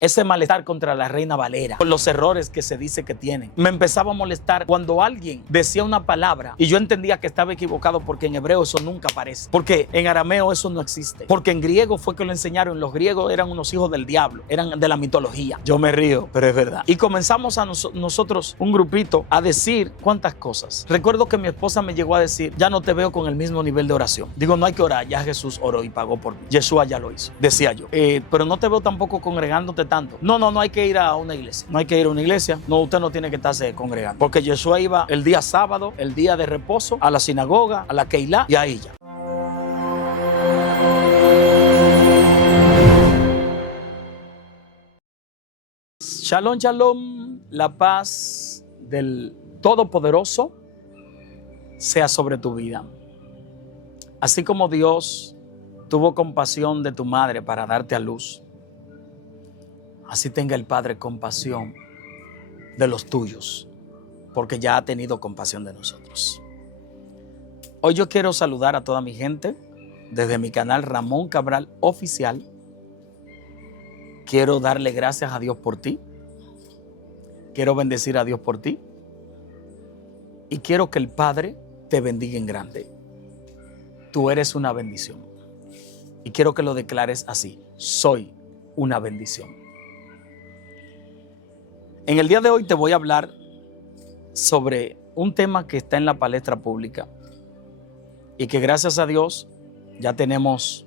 ese malestar contra la Reina Valera, por los errores que se dice que tienen. Me empezaba a molestar cuando alguien decía una palabra y yo entendía que estaba equivocado, porque en hebreo eso nunca aparece, porque en arameo eso no existe, porque en griego fue que lo enseñaron. Los griegos eran unos hijos del diablo, eran de la mitología. Yo me río, pero es verdad. Y comenzamos a nosotros, un grupito, a decir cuántas cosas. Recuerdo que mi esposa me llegó a decir: ya no te veo con el mismo nivel de oración. Digo, no hay que orar, ya Jesús oró y pagó por mí. Yeshua ya lo hizo, decía yo. Pero no te veo tampoco congregándote tanto. No hay que ir a una iglesia. No hay que ir a una iglesia. No, usted no tiene que estarse congregando. Porque Yeshua iba el día sábado, el día de reposo, a la sinagoga, a la Keilah y a ella. Shalom, shalom. La paz del Todopoderoso sea sobre tu vida. Así como Dios tuvo compasión de tu madre para darte a luz, así tenga el Padre compasión de los tuyos, porque ya ha tenido compasión de nosotros. Hoy yo quiero saludar a toda mi gente desde mi canal Ramón Cabral Oficial. Quiero darle gracias a Dios por ti. Quiero bendecir a Dios por ti. Y quiero que el Padre te bendiga en grande. Tú eres una bendición. Y quiero que lo declares así: soy una bendición. En el día de hoy te voy a hablar sobre un tema que está en la palestra pública y que, gracias a Dios, ya tenemos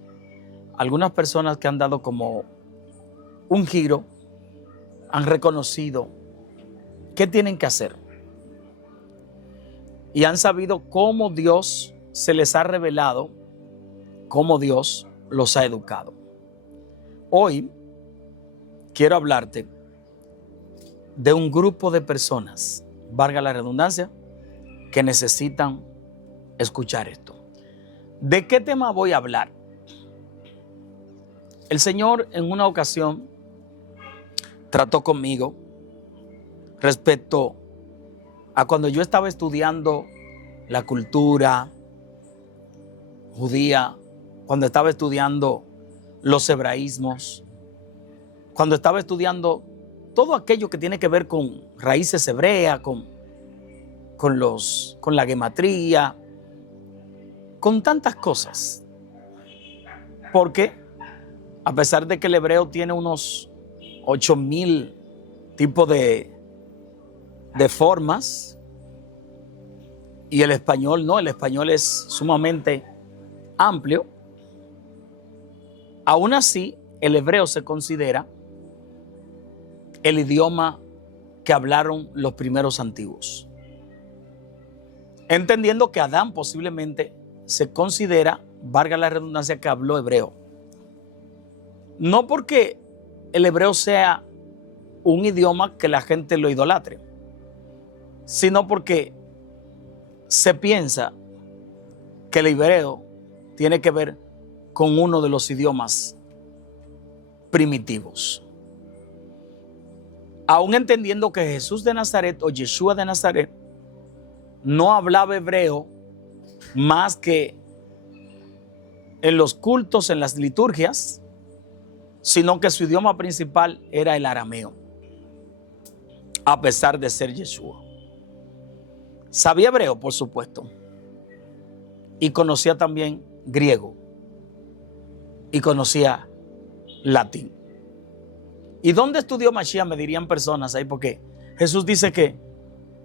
algunas personas que han dado como un giro, han reconocido qué tienen que hacer y han sabido cómo Dios se les ha revelado, cómo Dios los ha educado. Hoy quiero hablarte de un grupo de personas, valga la redundancia, que necesitan escuchar esto. ¿De qué tema voy a hablar? El Señor en una ocasión trató conmigo respecto a cuando yo estaba estudiando la cultura judía, cuando estaba estudiando los hebraísmos, cuando estaba estudiando todo aquello que tiene que ver con raíces hebreas, con la gematría, con tantas cosas. Porque a pesar de que el hebreo tiene unos 8,000 tipos de formas, y el español no, el español es sumamente amplio, aún así el hebreo se considera el idioma que hablaron los primeros antiguos. Entendiendo que Adán posiblemente se considera, valga la redundancia, que habló hebreo. No porque el hebreo sea un idioma que la gente lo idolatre, sino porque se piensa que el hebreo tiene que ver con uno de los idiomas primitivos. Aún entendiendo que Jesús de Nazaret o Yeshua de Nazaret no hablaba hebreo más que en los cultos, en las liturgias, sino que su idioma principal era el arameo, a pesar de ser Yeshua. Sabía hebreo, por supuesto, y conocía también griego, y conocía latín. ¿Y dónde estudió Mashiach? Me dirían personas ahí, porque Jesús dice que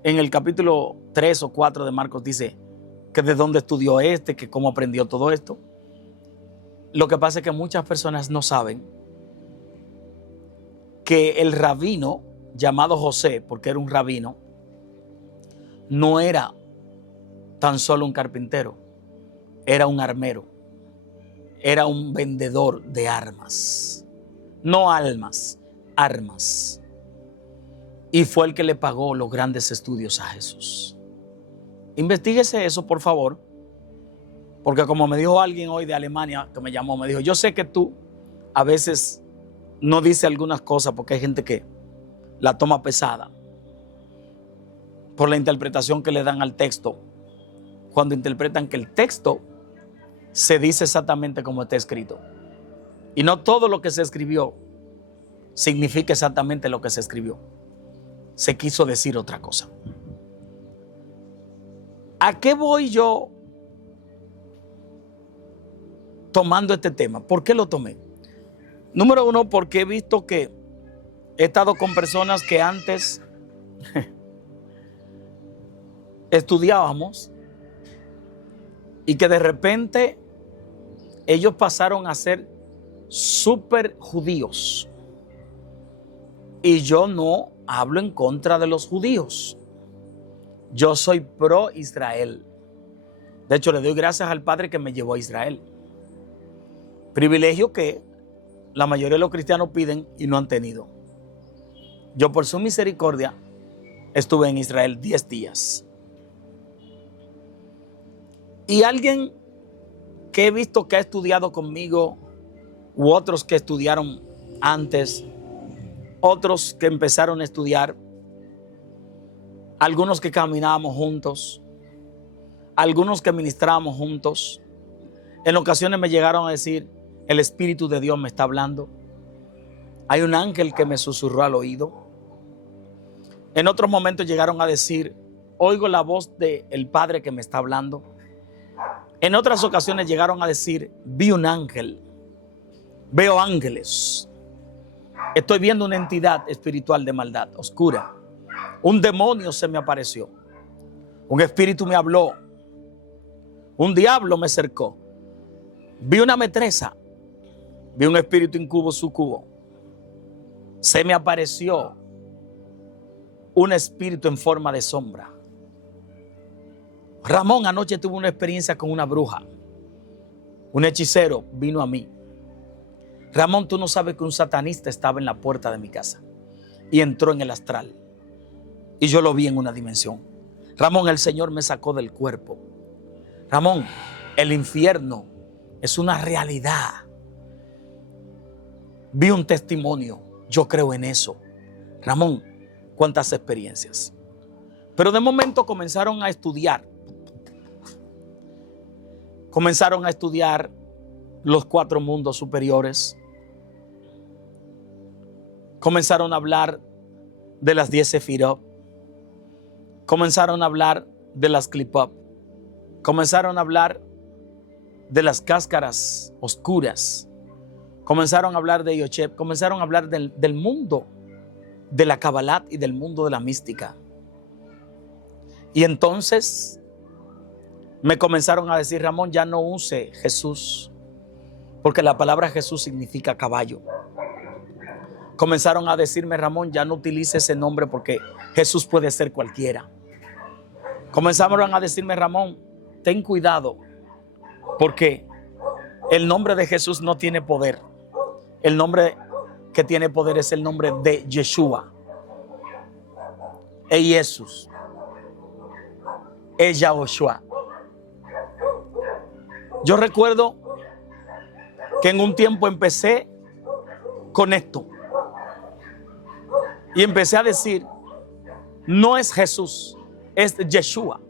en el capítulo 3 o 4 de Marcos dice que de dónde estudió que cómo aprendió todo esto. Lo que pasa es que muchas personas no saben que el rabino llamado José, porque era un rabino, no era tan solo un carpintero, era un armero, era un vendedor de armas, no almas, armas. Y fue el que le pagó los grandes estudios a Jesús. Investíguese eso, por favor, porque como me dijo alguien hoy de Alemania que me llamó, me dijo: yo sé que tú a veces no dices algunas cosas porque hay gente que la toma pesada por la interpretación que le dan al texto, cuando interpretan que el texto se dice exactamente como está escrito. Y no todo lo que se escribió significa exactamente lo que se escribió. Se quiso decir otra cosa. ¿A qué voy yo tomando este tema? ¿Por qué lo tomé? Número uno, porque he visto que he estado con personas que antes estudiábamos y que de repente ellos pasaron a ser súper judíos. Y yo no hablo en contra de los judíos. Yo soy pro Israel. De hecho, le doy gracias al Padre que me llevó a Israel. Privilegio que la mayoría de los cristianos piden y no han tenido. Yo, por su misericordia, estuve en Israel 10 días. Y alguien que he visto que ha estudiado conmigo, u otros que estudiaron antes, otros que empezaron a estudiar, algunos que caminábamos juntos, algunos que ministrábamos juntos, en ocasiones me llegaron a decir: el Espíritu de Dios me está hablando. Hay un ángel que me susurró al oído. En otros momentos llegaron a decir: oigo la voz del Padre que me está hablando. En otras ocasiones llegaron a decir: vi un ángel, veo ángeles, estoy viendo una entidad espiritual de maldad oscura. Un demonio se me apareció, un espíritu me habló, un diablo me cercó, vi una metresa, vi un espíritu incubo, sucubo, se me apareció un espíritu en forma de sombra. Ramón, anoche tuve una experiencia con una bruja. Un hechicero vino a mí. Ramón, tú no sabes que un satanista estaba en la puerta de mi casa y entró en el astral. Y yo lo vi en una dimensión. Ramón, el Señor me sacó del cuerpo. Ramón, el infierno es una realidad. Vi un testimonio. Yo creo en eso. Ramón, cuántas experiencias. Pero de momento comenzaron a estudiar. Comenzaron a estudiar los 4 mundos superiores. Comenzaron a hablar de las 10 sefirot. Comenzaron a hablar de las klipot. Comenzaron a hablar de las cáscaras oscuras. Comenzaron a hablar de Yocheb. Comenzaron a hablar del mundo de la Kabbalat y del mundo de la mística. Y entonces me comenzaron a decir: Ramón, ya no use Jesús, porque la palabra Jesús significa caballo. Comenzaron a decirme: Ramón, ya no utilice ese nombre porque Jesús puede ser cualquiera. Comenzaron a decirme: Ramón, ten cuidado, porque el nombre de Jesús no tiene poder. El nombre que tiene poder es el nombre de Yeshua. Jesús. Yahushua. Yo recuerdo que en un tiempo empecé con esto. Y empecé a decir: no es Jesús, es Yeshua.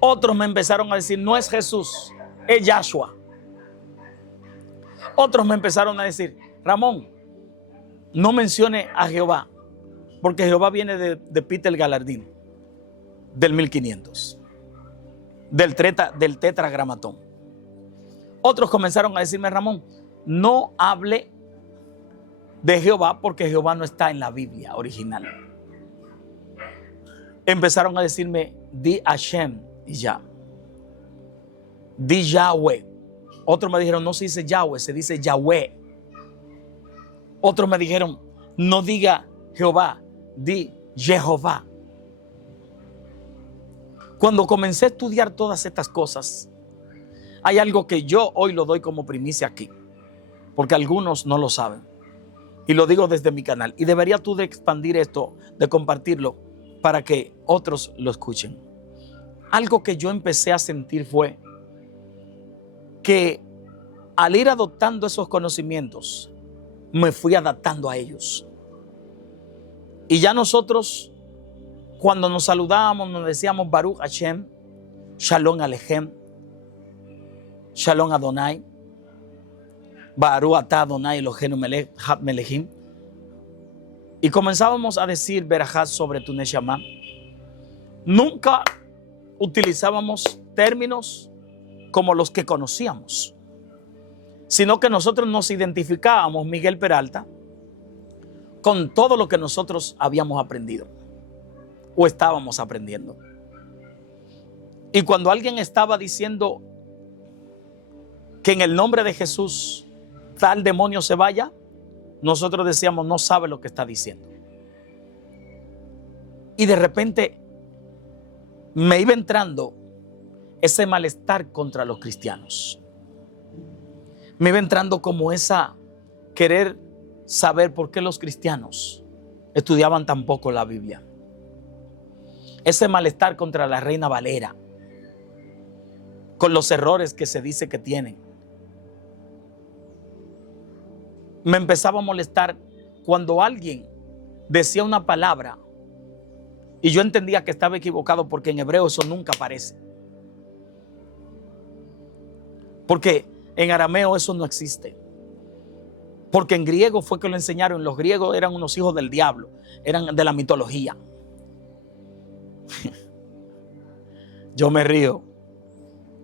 Otros me empezaron a decir: no es Jesús, es Yahshua. Otros me empezaron a decir: Ramón, no mencione a Jehová, porque Jehová viene de Peter Galardín, del 1500, del tetragramatón. Otros comenzaron a decirme: Ramón, no hable de Jehová porque Jehová no está en la Biblia original. Empezaron a decirme: di Hashem y ya. Di Yahweh. Otros me dijeron: no se dice Yahweh, se dice Yahweh. Otros me dijeron: no diga Jehová, di Jehová. Cuando comencé a estudiar todas estas cosas, hay algo que yo hoy lo doy como primicia aquí, porque algunos no lo saben. Y lo digo desde mi canal. Y debería tú de expandir esto, de compartirlo, para que otros lo escuchen. Algo que yo empecé a sentir fue que al ir adoptando esos conocimientos, me fui adaptando a ellos. Y ya nosotros, cuando nos saludábamos, nos decíamos: Baruch Hashem, Shalom Alejem, Shalom Adonai, Baruch atah Adonai Eloheinu melech melechim. Y comenzábamos a decir verajá sobre tu neshama. Nunca utilizábamos términos como los que conocíamos, sino que nosotros nos identificábamos, Miguel Peralta, con todo lo que nosotros habíamos aprendido o estábamos aprendiendo. Y cuando alguien estaba diciendo que en el nombre de Jesús tal demonio se vaya, nosotros decíamos, no sabe lo que está diciendo. Y de repente me iba entrando ese malestar contra los cristianos. Me iba entrando como esa querer saber por qué los cristianos estudiaban tan poco la Biblia. Ese malestar contra la Reina Valera, con los errores que se dice que tienen. Me empezaba a molestar cuando alguien decía una palabra y yo entendía que estaba equivocado, porque en hebreo eso nunca aparece. Porque en arameo eso no existe. Porque en griego fue que lo enseñaron. Los griegos eran unos hijos del diablo, eran de la mitología. Yo me río,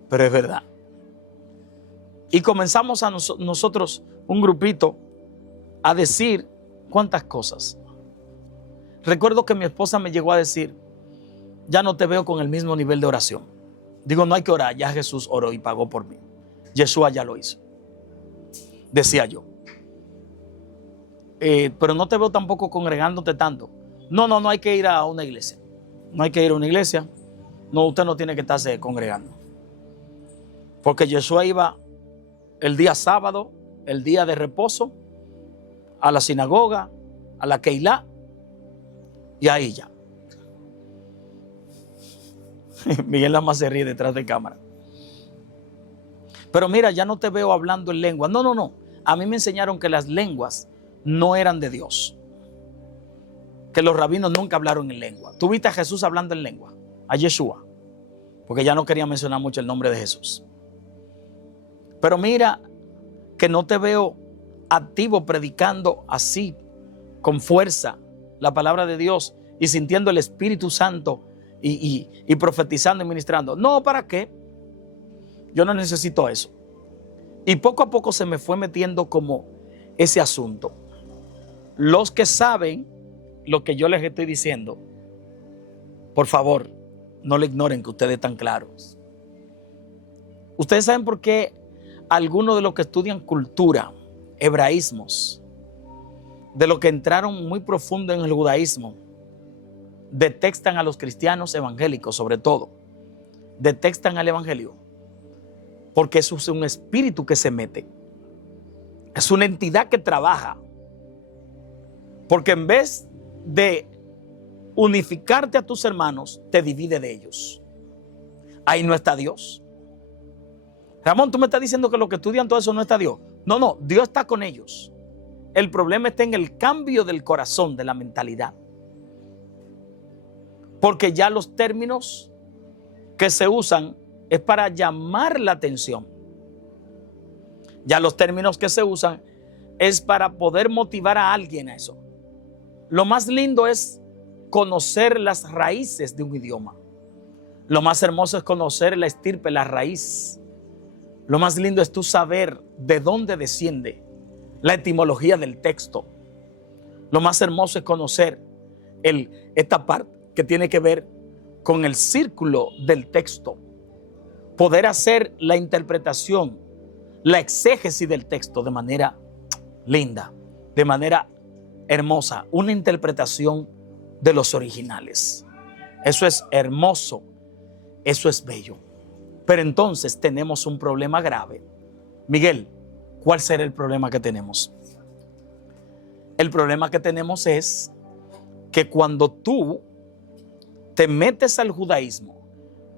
pero es verdad. Y comenzamos a nosotros, un grupito, a decir cuántas cosas. Recuerdo que mi esposa me llegó a decir, ya no te veo con el mismo nivel de oración. Digo, no hay que orar, ya Jesús oró y pagó por mí. Yeshua ya lo hizo, decía yo. Pero no te veo tampoco congregándote tanto. No hay que ir a una iglesia. No hay que ir a una iglesia. No, usted no tiene que estarse congregando. Porque Yeshua iba el día sábado, el día de reposo, a la sinagoga, a la Keilah, y ahí ya. Miguel Lama se ríe detrás de cámara. Pero mira, ya no te veo hablando en lengua. No. A mí me enseñaron que las lenguas no eran de Dios. Que los rabinos nunca hablaron en lengua. ¿Tú viste a Jesús hablando en lengua? A Yeshua. Porque ya no quería mencionar mucho el nombre de Jesús. Pero mira que no te veo activo predicando así, con fuerza, la palabra de Dios y sintiendo el Espíritu Santo y profetizando y ministrando. No, ¿para qué? Yo no necesito eso. Y poco a poco se me fue metiendo como ese asunto. Los que saben lo que yo les estoy diciendo, por favor, no le ignoren, que ustedes están claros. Ustedes saben por qué algunos de los que estudian cultura, hebraísmos, de los que entraron muy profundo en el judaísmo, detestan a los cristianos evangélicos, sobre todo. Detestan al evangelio. Porque eso es un espíritu que se mete. Es una entidad que trabaja. Porque en vez de unificarte a tus hermanos, te divide de ellos. Ahí no está Dios. Ramón, tú me estás diciendo que los que estudian todo eso no está Dios. No, Dios está con ellos. El problema está en el cambio del corazón, de la mentalidad. Porque ya los términos que se usan es para llamar la atención. Ya los términos que se usan es para poder motivar a alguien a eso. Lo más lindo es conocer las raíces de un idioma. Lo más hermoso es conocer la estirpe, la raíz. Lo más lindo es tú saber de dónde desciende la etimología del texto. Lo más hermoso es conocer esta parte que tiene que ver con el círculo del texto. Poder hacer la interpretación, la exégesis del texto de manera linda, de manera hermosa, una interpretación de los originales. Eso es hermoso, eso es bello. Pero entonces tenemos un problema grave. Miguel, ¿cuál será el problema que tenemos? El problema que tenemos es que cuando tú te metes al judaísmo,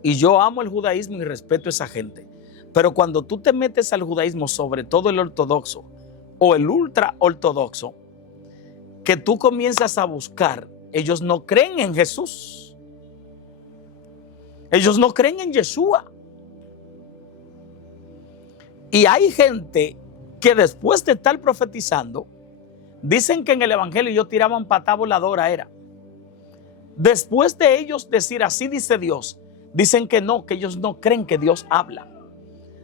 y yo amo el judaísmo y respeto a esa gente, pero cuando tú te metes al judaísmo, sobre todo el ortodoxo o el ultra ortodoxo, que tú comienzas a buscar, ellos no creen en Jesús. Ellos no creen en Yeshua. Y hay gente que después de estar profetizando, dicen que en el evangelio ellos tiraban patada voladora, era. Después de ellos decir así dice Dios, dicen que no, que ellos no creen que Dios habla.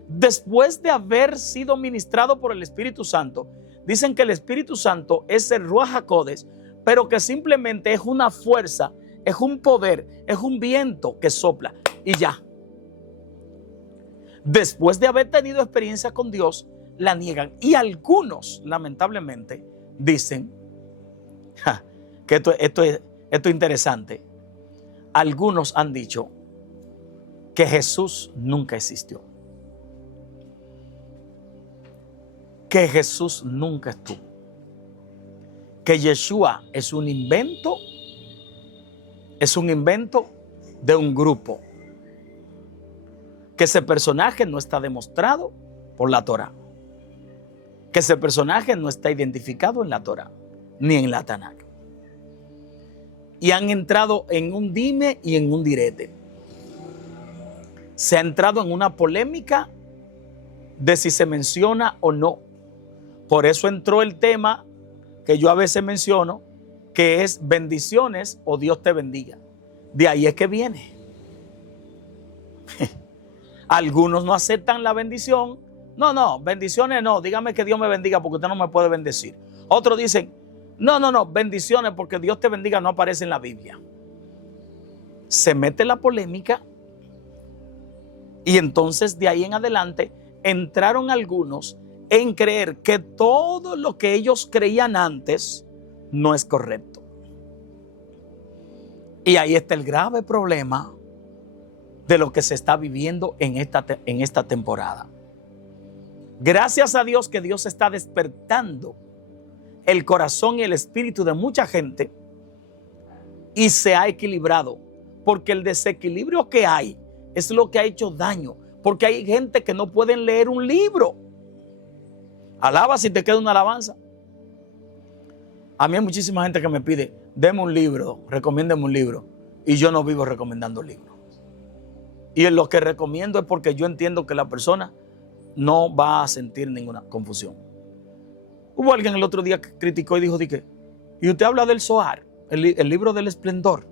Después de haber sido ministrado por el Espíritu Santo, dicen que el Espíritu Santo es el Ruach HaKodesh, pero que simplemente es una fuerza, es un poder, es un viento que sopla y ya. Después de haber tenido experiencia con Dios, la niegan. Y algunos, lamentablemente, dicen que esto es interesante. Algunos han dicho que Jesús nunca existió, que Jesús nunca estuvo, que Yeshua es un invento de un grupo, que ese personaje no está demostrado por la Torá, que ese personaje no está identificado en la Torá ni en la Tanakh. Y han entrado en un dime y en un direte. Se ha entrado en una polémica de si se menciona o no. Por eso entró el tema que yo a veces menciono, que es bendiciones o Dios te bendiga. De ahí es que viene. Algunos no aceptan la bendición. No, bendiciones no. Dígame que Dios me bendiga porque usted no me puede bendecir. Otros dicen, no, bendiciones porque Dios te bendiga no aparece en la Biblia. Se mete la polémica y entonces de ahí en adelante entraron algunos en creer que todo lo que ellos creían antes no es correcto. Y ahí está el grave problema de lo que se está viviendo en esta temporada. Gracias a Dios que Dios está despertando el corazón y el espíritu de mucha gente y se ha equilibrado, porque el desequilibrio que hay es lo que ha hecho daño, porque hay gente que no pueden leer un libro. Alaba si te queda una alabanza. A mí hay muchísima gente que me pide, deme un libro, recomiéndeme un libro, y yo no vivo recomendando libros. Y en lo que recomiendo es porque yo entiendo que la persona no va a sentir ninguna confusión. Hubo alguien el otro día que criticó y dijo, y usted habla del Zohar, el libro del esplendor,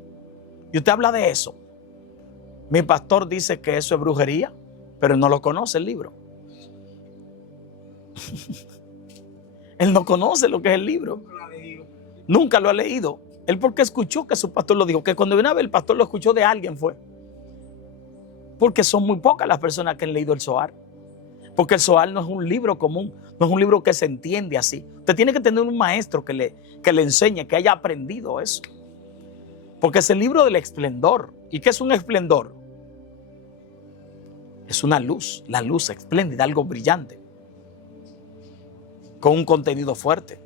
y usted habla de eso. Mi pastor dice que eso es brujería, pero no lo conoce el libro. Él no conoce lo que es el libro. Nunca lo ha leído. Él porque escuchó que su pastor lo dijo, que cuando vino a ver el pastor lo escuchó de alguien fue. Porque son muy pocas las personas que han leído el Zohar. Porque el Zohar no es un libro común, no es un libro que se entiende así. Usted tiene que tener un maestro que le enseñe, que haya aprendido eso. Porque es el libro del esplendor. ¿Y qué es un esplendor? Es una luz, la luz espléndida, algo brillante, con un contenido fuerte.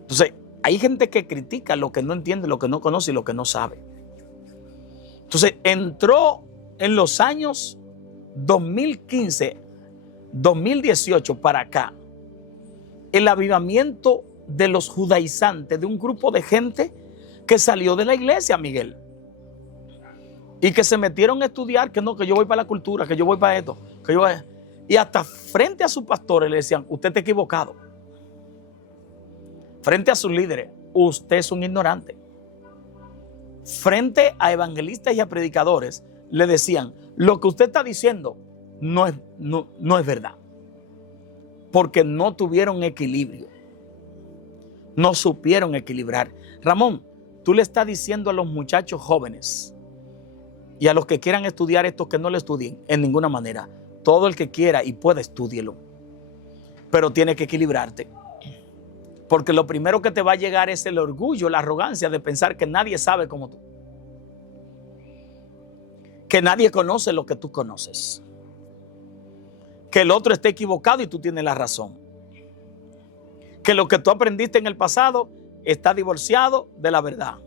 Entonces, hay gente que critica lo que no entiende, lo que no conoce y lo que no sabe. Entonces, entró en los años 2015, 2018 para acá, el avivamiento de los judaizantes, de un grupo de gente que salió de la iglesia, Miguel, y que se metieron a estudiar, que no, que yo voy para la cultura, que yo voy para esto, que yo voy. Y hasta frente a sus pastores le decían, usted está equivocado. Frente a sus líderes, usted es un ignorante. Frente a evangelistas y a predicadores, le decían, lo que usted está diciendo no es verdad. Porque no tuvieron equilibrio. No supieron equilibrar. Ramón, tú le estás diciendo a los muchachos jóvenes y a los que quieran estudiar esto que no lo estudien en ninguna manera. Todo el que quiera y pueda, estúdielo. Pero tiene que equilibrarte. Porque lo primero que te va a llegar es el orgullo, la arrogancia de pensar que nadie sabe como tú. Que nadie conoce lo que tú conoces. Que el otro esté equivocado y tú tienes la razón. Que lo que tú aprendiste en el pasado está divorciado de la verdad.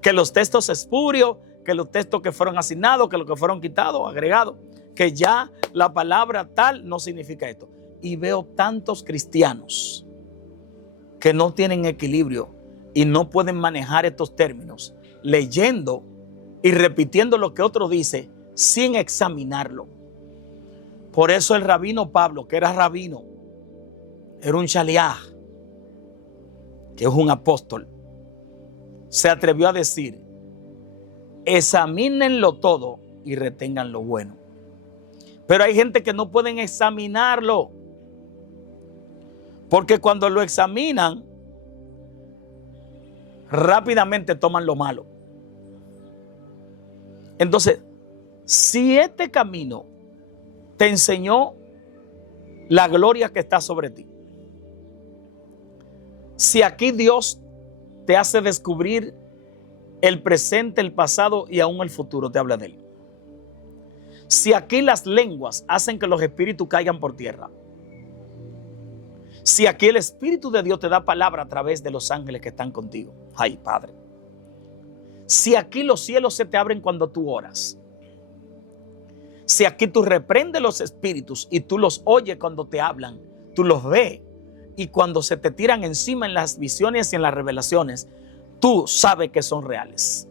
Que los textos espurios, que los textos que fueron asignados, que los que fueron quitados, agregados, que ya la palabra tal no significa esto. Y veo tantos cristianos que no tienen equilibrio y no pueden manejar estos términos, leyendo y repitiendo lo que otro dice sin examinarlo. Por eso el rabino Pablo, que era rabino, era un shaliach, que es un apóstol, se atrevió a decir: examínenlo todo y retengan lo bueno. Pero hay gente que no pueden examinarlo, porque cuando lo examinan, rápidamente toman lo malo. Entonces, si este camino te enseñó la gloria que está sobre ti, si aquí Dios te hace descubrir el presente, el pasado y aún el futuro, te habla de él. Si aquí las lenguas hacen que los espíritus caigan por tierra, si aquí el Espíritu de Dios te da palabra a través de los ángeles que están contigo, ay Padre, si aquí los cielos se te abren cuando tú oras, si aquí tú reprendes los espíritus y tú los oyes cuando te hablan, tú los ves, y cuando se te tiran encima en las visiones y en las revelaciones, tú sabes que son reales.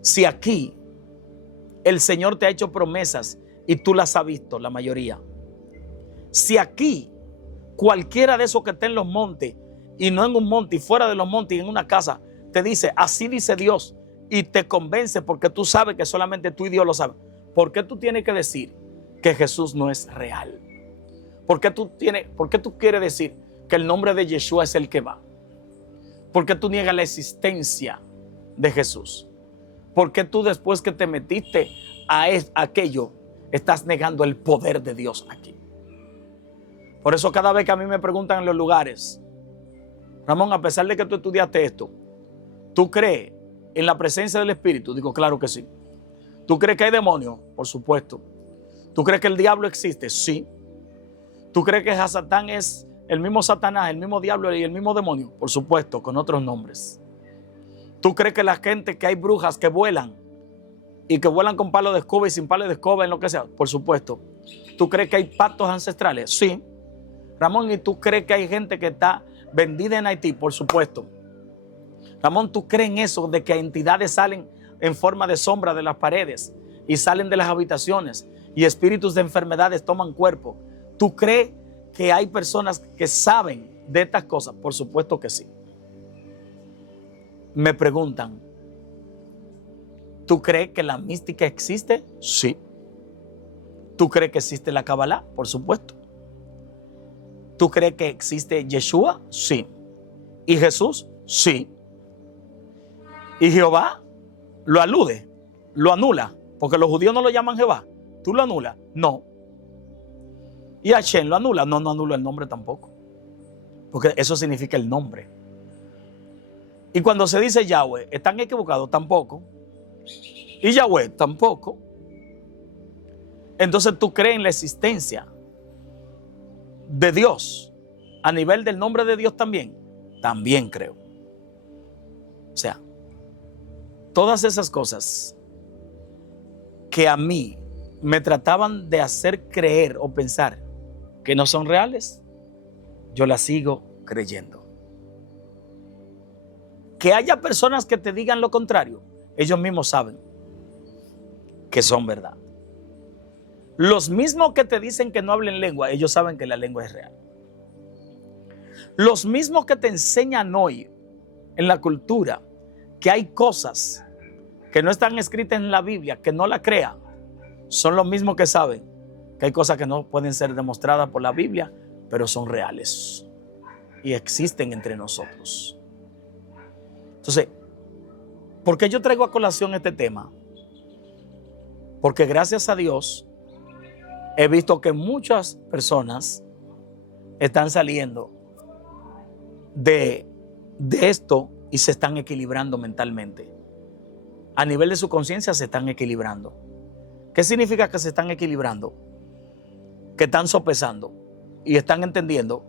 Si aquí el Señor te ha hecho promesas y tú las has visto, la mayoría. Si aquí cualquiera de esos que está en los montes, y no en un monte, y fuera de los montes, y en una casa, te dice: así dice Dios, y te convence porque tú sabes que solamente tú y Dios lo saben, ¿por qué tú tienes que decir que Jesús no es real? ¿Por qué tú quieres decir que el nombre de Yeshua es el que va? ¿Por qué tú niegas la existencia de Jesús? ¿Por qué tú, después que te metiste a aquello, estás negando el poder de Dios aquí? Por eso cada vez que a mí me preguntan en los lugares: Ramón, a pesar de que tú estudiaste esto, ¿tú crees en la presencia del Espíritu? Digo, claro que sí. ¿Tú crees que hay demonios? Por supuesto. ¿Tú crees que el diablo existe? Sí. ¿Tú crees que Satán es el mismo Satanás, el mismo diablo y el mismo demonio? Por supuesto, con otros nombres. ¿Tú crees que la gente, que hay brujas que vuelan y que vuelan con palo de escoba y sin palo de escoba, en lo que sea? Por supuesto. ¿Tú crees que hay pactos ancestrales? Sí. Ramón, ¿y tú crees que hay gente que está vendida en Haití? Por supuesto. Ramón, ¿tú crees en eso de que entidades salen en forma de sombra de las paredes y salen de las habitaciones y espíritus de enfermedades toman cuerpo? ¿Tú crees que hay personas que saben de estas cosas? Por supuesto que sí. Me preguntan: ¿tú crees que la mística existe? Sí. ¿Tú crees que existe la Kabbalah? Por supuesto. ¿Tú crees que existe Yeshua? Sí. ¿Y Jesús? Sí. ¿Y Jehová? Lo alude, lo anula, porque los judíos no lo llaman Jehová. ¿Tú lo anulas? No. ¿Y Hashem lo anula? No, no anula el nombre tampoco, porque eso significa el nombre. Y cuando se dice Yahweh, ¿están equivocados? Tampoco. ¿Y Yahweh? Tampoco. Entonces, ¿tú crees en la existencia de Dios a nivel del nombre de Dios también? También creo. O sea, todas esas cosas que a mí me trataban de hacer creer o pensar que no son reales, yo las sigo creyendo. Que haya personas que te digan lo contrario, ellos mismos saben que son verdad. Los mismos que te dicen que no hablen lengua, ellos saben que la lengua es real. Los mismos que te enseñan hoy en la cultura que hay cosas que no están escritas en la Biblia, que no la crean, son los mismos que saben que hay cosas que no pueden ser demostradas por la Biblia, pero son reales y existen entre nosotros. Entonces, ¿por qué yo traigo a colación este tema? Porque gracias a Dios he visto que muchas personas están saliendo de esto y se están equilibrando mentalmente. A nivel de su conciencia se están equilibrando. ¿Qué significa que se están equilibrando? Que están sopesando y están entendiendo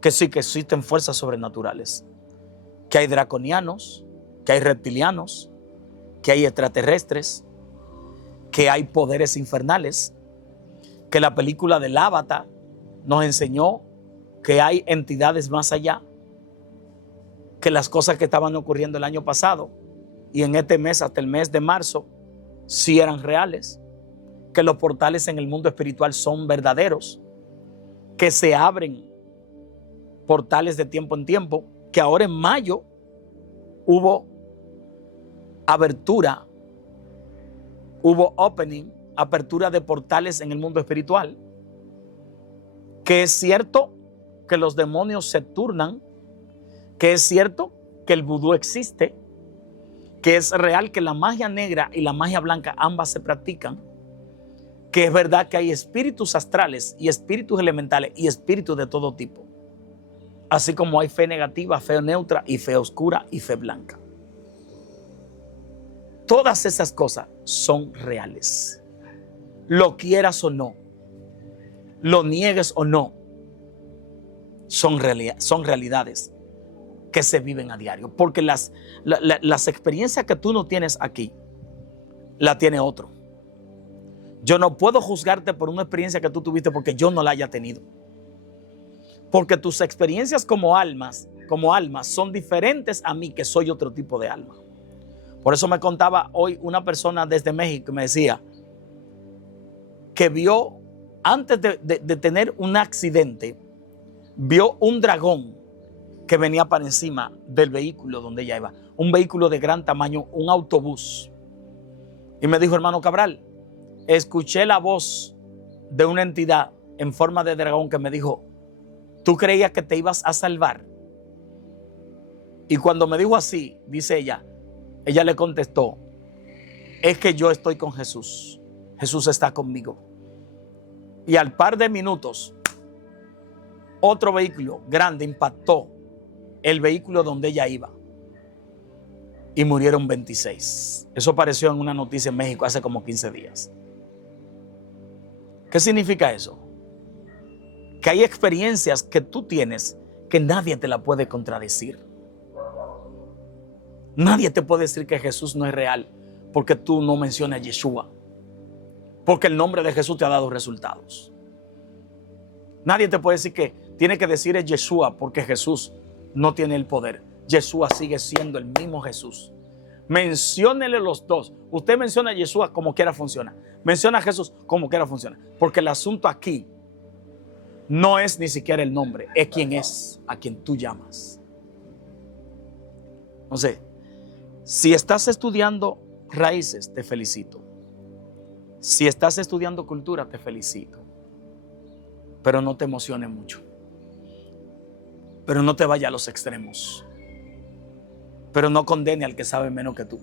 que sí, que existen fuerzas sobrenaturales, que hay draconianos, que hay reptilianos, que hay extraterrestres, que hay poderes infernales, que la película del Avatar nos enseñó que hay entidades más allá, que las cosas que estaban ocurriendo el año pasado y en este mes, hasta el mes de marzo, sí eran reales, que los portales en el mundo espiritual son verdaderos, que se abren portales de tiempo en tiempo, que ahora en mayo hubo abertura, hubo opening, apertura de portales en el mundo espiritual, que es cierto que los demonios se turnan, que es cierto que el vudú existe, que es real que la magia negra y la magia blanca ambas se practican, que es verdad que hay espíritus astrales y espíritus elementales y espíritus de todo tipo, así como hay fe negativa, fe neutra y fe oscura y fe blanca. Todas esas cosas son reales. Lo quieras o no, lo niegues o no, son realidades que se viven a diario. Porque las experiencias que tú no tienes aquí, la tiene otro. Yo no puedo juzgarte por una experiencia que tú tuviste porque yo no la haya tenido. Porque tus experiencias como almas son diferentes a mí, que soy otro tipo de alma. Por eso me contaba hoy una persona desde México y me decía que vio, antes de tener un accidente, vio un dragón que venía para encima del vehículo donde ella iba. Un vehículo de gran tamaño, un autobús. Y me dijo, hermano Cabral, escuché la voz de una entidad en forma de dragón que me dijo, ¿tú creías que te ibas a salvar? Y cuando me dijo así, dice ella le contestó, es que yo estoy con Jesús. Jesús está conmigo. Y al par de minutos, otro vehículo grande impactó el vehículo donde ella iba. Y murieron 26. Eso apareció en una noticia en México hace como 15 días. ¿Qué significa eso? Que hay experiencias que tú tienes que nadie te la puede contradecir. Nadie te puede decir que Jesús no es real porque tú no mencionas a Yeshua. Porque el nombre de Jesús te ha dado resultados. Nadie te puede decir que tiene que decir es Yeshua porque Jesús no tiene el poder. Yeshua sigue siendo el mismo Jesús. Menciónele los dos. Usted menciona a Yeshua como quiera funciona. Menciona a Jesús como quiera funciona. Porque el asunto aquí no es ni siquiera el nombre, es quién es, a quien tú llamas. Entonces, si estás estudiando raíces, te felicito. Si estás estudiando cultura, te felicito. Pero no te emociones mucho. Pero no te vayas a los extremos. Pero no condene al que sabe menos que tú.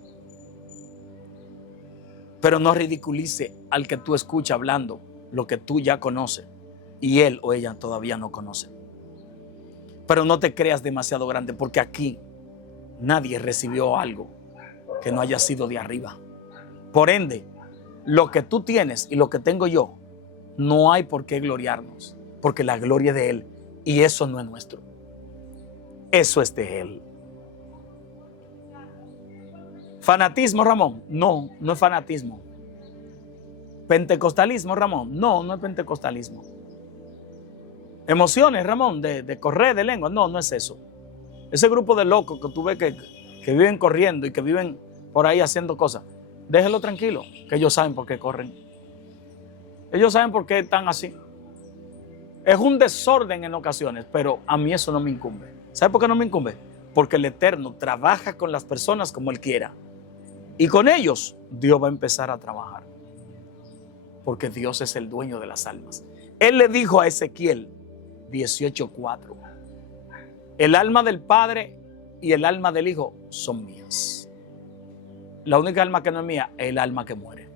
Pero no ridiculice al que tú escuchas hablando lo que tú ya conoces y él o ella todavía no conocen. Pero no te creas demasiado grande, porque aquí nadie recibió algo que no haya sido de arriba. Por ende, lo que tú tienes y lo que tengo yo, no hay por qué gloriarnos, porque la gloria es de Él y eso no es nuestro. Eso es de Él. ¿Fanatismo, Ramón? No, no es fanatismo. ¿Pentecostalismo, Ramón? No, no es pentecostalismo. ¿Emociones, Ramón, de correr de lengua? No, no es eso. Ese grupo de locos que tú ves que viven corriendo y que viven por ahí haciendo cosas, déjelo tranquilo, que ellos saben por qué corren. Ellos saben por qué están así. Es un desorden en ocasiones, pero a mí eso no me incumbe. ¿Sabe por qué no me incumbe? Porque el Eterno trabaja con las personas como Él quiera. Y con ellos Dios va a empezar a trabajar. Porque Dios es el dueño de las almas. Él le dijo a Ezequiel 18:4, el alma del Padre y el alma del Hijo son mías. La única alma que no es mía es el alma que muere.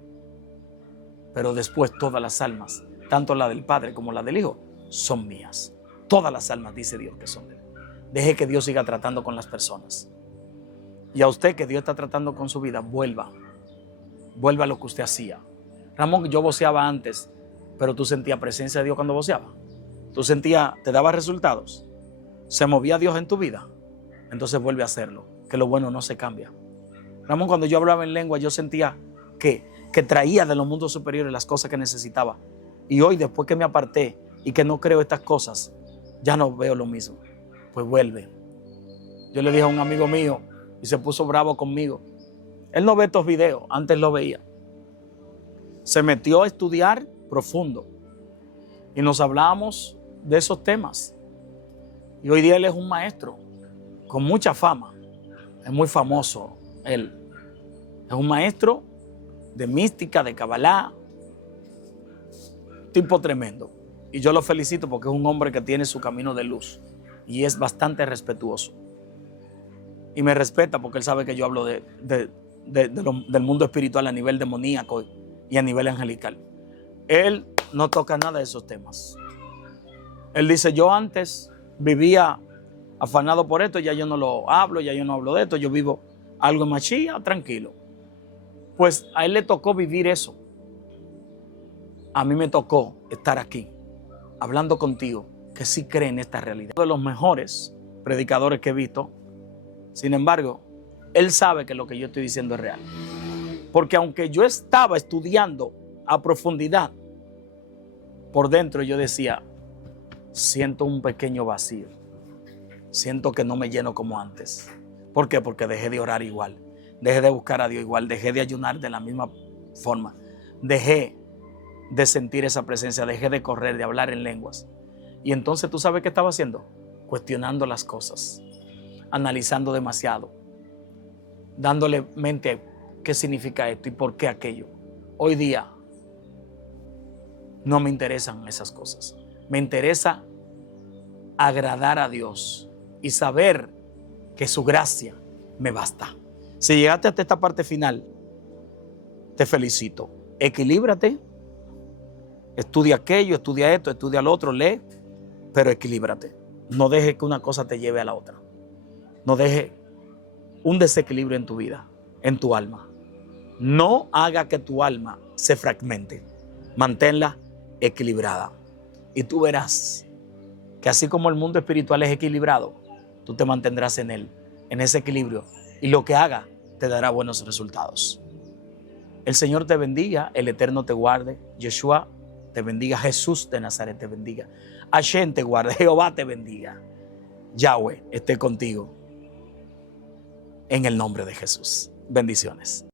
Pero después todas las almas, tanto la del Padre como la del Hijo, son mías. Todas las almas, dice Dios, que son de Él. Deje que Dios siga tratando con las personas. Y a usted que Dios está tratando con su vida, vuelva a lo que usted hacía. Ramón, yo voceaba antes, pero tú sentías presencia de Dios cuando voceaba. Tú sentías, te daba resultados. Se movía Dios en tu vida. Entonces vuelve a hacerlo, que lo bueno no se cambia. Ramón, cuando yo hablaba en lengua, yo sentía que traía de los mundos superiores las cosas que necesitaba. Y hoy, después que me aparté y que no creo estas cosas, ya no veo lo mismo. Pues vuelve. Yo le dije a un amigo mío y se puso bravo conmigo. Él no ve estos videos, antes lo veía. se metió a estudiar profundo y nos hablábamos de esos temas. Y hoy día él es un maestro con mucha fama. Es muy famoso él. Es un maestro de mística, de cabalá. Tipo tremendo. Y yo lo felicito porque es un hombre que tiene su camino de luz y es bastante respetuoso. Y me respeta porque él sabe que yo hablo del mundo espiritual a nivel demoníaco y a nivel angelical. Él no toca nada de esos temas. Él dice, yo antes vivía afanado por esto, ya yo no lo hablo, ya yo no hablo de esto, yo vivo algo en Machía, tranquilo. Pues a él le tocó vivir eso. A mí me tocó estar aquí, hablando contigo, que sí cree en esta realidad. Uno de los mejores predicadores que he visto. Sin embargo, él sabe que lo que yo estoy diciendo es real. Porque aunque yo estaba estudiando a profundidad, por dentro yo decía, siento un pequeño vacío. Siento que no me lleno como antes. ¿Por qué? Porque dejé de orar igual. Dejé de buscar a Dios igual. Dejé de ayunar de la misma forma. Dejé de sentir esa presencia. Dejé de correr, de hablar en lenguas. Y entonces, ¿tú sabes qué estaba haciendo? Cuestionando las cosas. Analizando demasiado. Dándole mente qué significa esto y por qué aquello. Hoy día no me interesan esas cosas. Me interesa agradar a Dios y saber que su gracia me basta. Si llegaste hasta esta parte final, te felicito. Equilíbrate. Estudia aquello, estudia esto, estudia lo otro, lee, pero equilíbrate. No dejes que una cosa te lleve a la otra. No dejes un desequilibrio en tu vida, en tu alma. No haga que tu alma se fragmente. Manténla equilibrada. Y tú verás que así como el mundo espiritual es equilibrado, tú te mantendrás en él, en ese equilibrio. Y lo que haga te dará buenos resultados. El Señor te bendiga, el Eterno te guarde, Yeshua te bendiga, Jesús de Nazaret te bendiga, Hashem te guarde, Jehová te bendiga, Yahweh esté contigo. En el nombre de Jesús. Bendiciones.